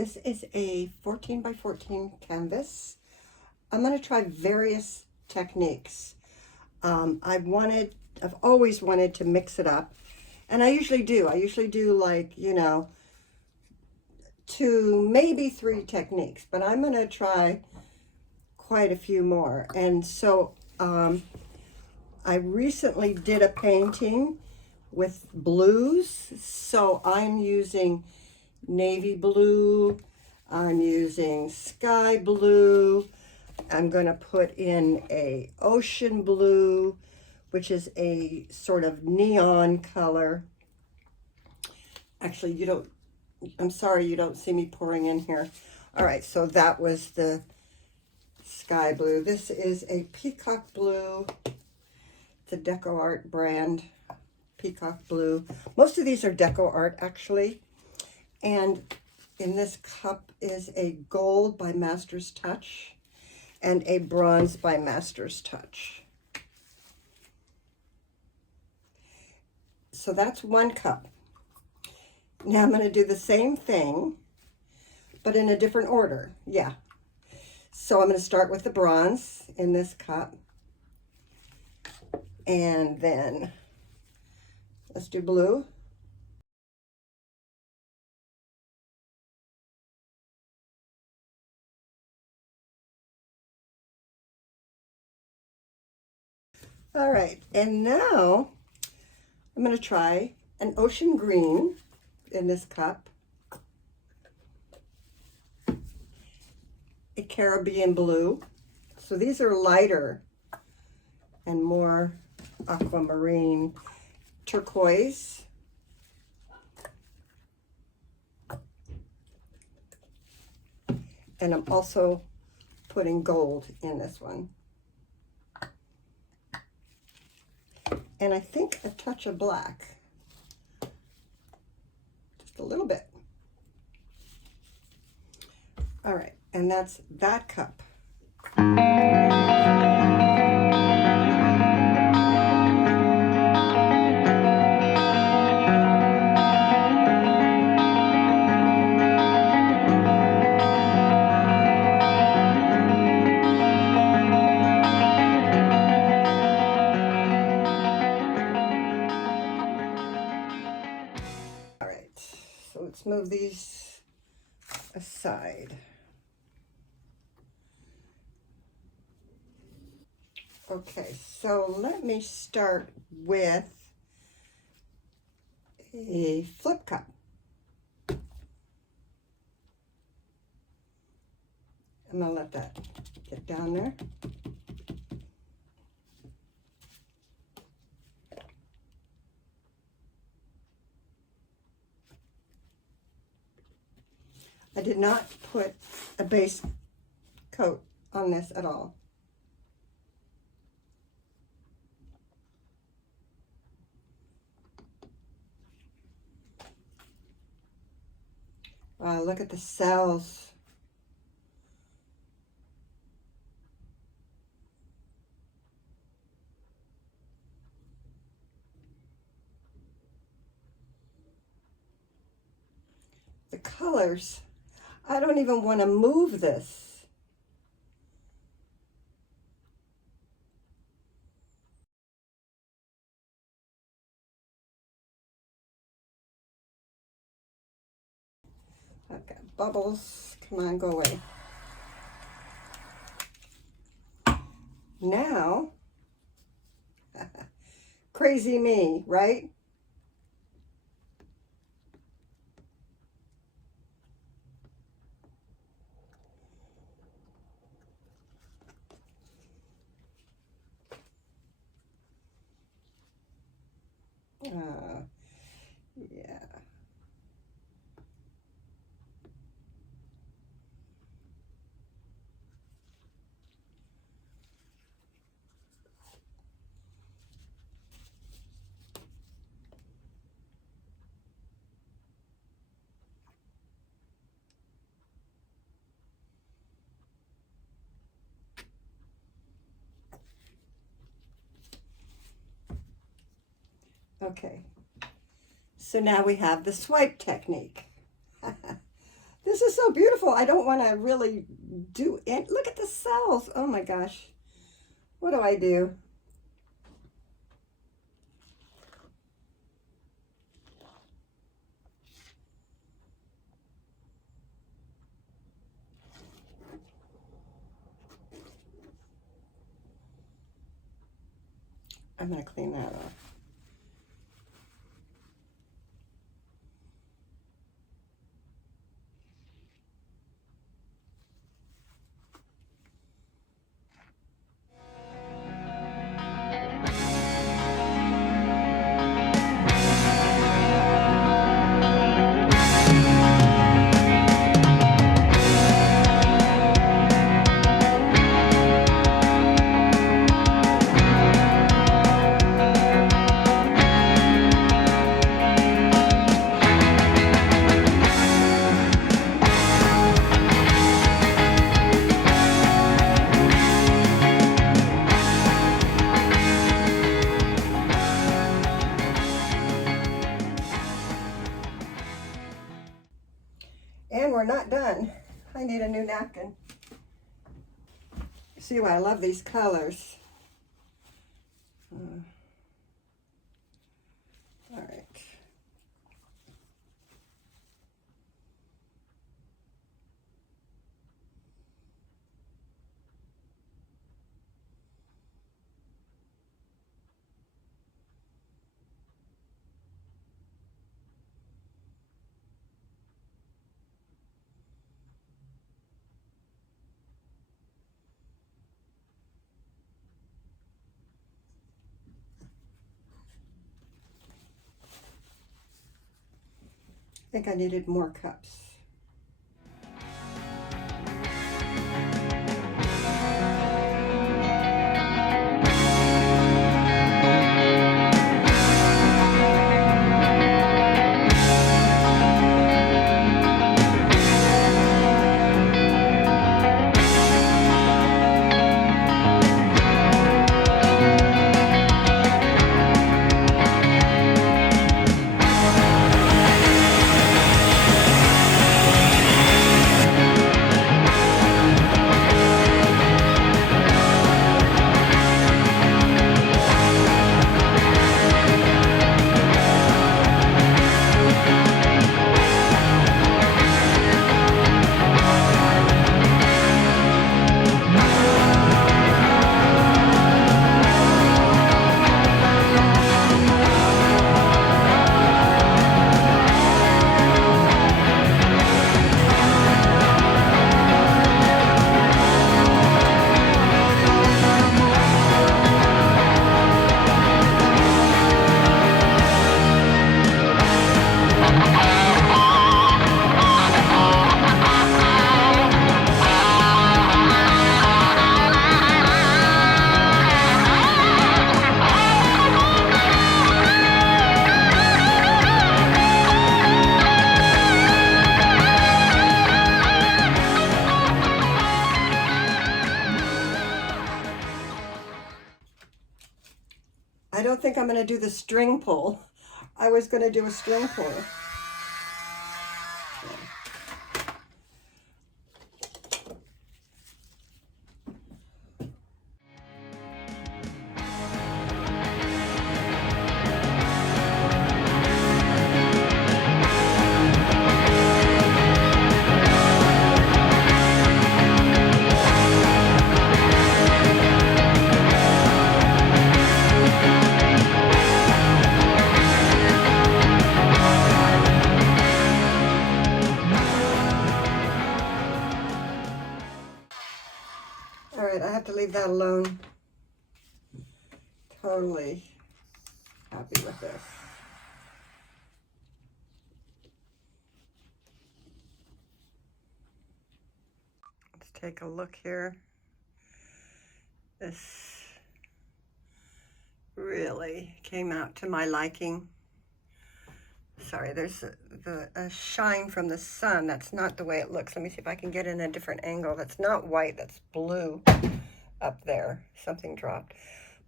This is a 14 by 14 canvas. I'm going to try various techniques. I've always wanted to mix it up, and I usually do. I usually do, like, you know, 2, maybe 3 techniques, but I'm going to try quite a few more. And so I recently did a painting with blues, so I'm using navy blue, I'm using sky blue, I'm going to put in a ocean blue, which is a sort of neon color. Actually, I'm sorry you don't see me pouring in here. All right, so that was the sky blue. This is a peacock blue. It's a DecoArt brand, peacock blue. Most of these are DecoArt, actually. And in this cup is a gold by Master's Touch and a bronze by Master's Touch. So that's 1 cup. Now I'm going to do the same thing, but in a different order. Yeah. So I'm going to start with the bronze in this cup. And then let's do blue. All right, and now I'm going to try an ocean green in this cup, a Caribbean blue. So these are lighter and more aquamarine, turquoise, and I'm also putting gold in this one. And I think a touch of black, just a little bit. All right, and that's that cup. Let's move these aside. Okay, so let me start with a flip cup. I'm going to let that get down there. I did not put a base coat on this at all. Wow, look at the cells. The colors. I don't even want to move this. I've got bubbles. Come on, go away. Now, crazy me, right? Yeah. Okay, so now we have the swipe technique. This This is so beautiful. I don't want to really do it. Look at the cells. Oh my gosh. What do I do? I'm going to clean that off. And we're not done. I need a new napkin. See why I love these colors. All right. I think I needed more cups. I don't think I'm going to do the string pull. I was going to do a string pull. All right, I have to leave that alone. Totally happy with this. Let's take a look here. This really came out to my liking. Sorry, there's a shine from the sun. That's not the way it looks. Let me see if I can get in a different angle. That's not white, that's blue up there. Something dropped.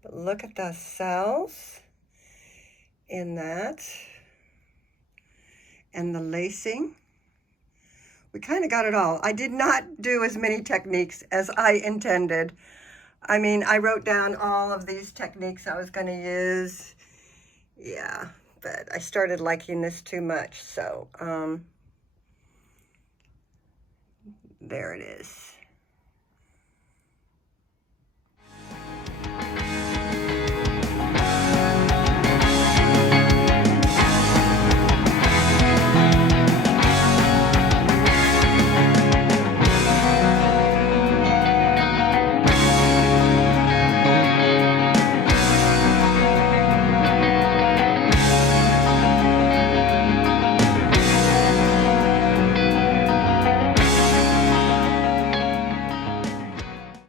But look at the cells in that. And the lacing. we kind of got it all. I did not do as many techniques as I intended. I mean, I wrote down all of these techniques I was going to use. Yeah, but I started liking this too much, so there it is.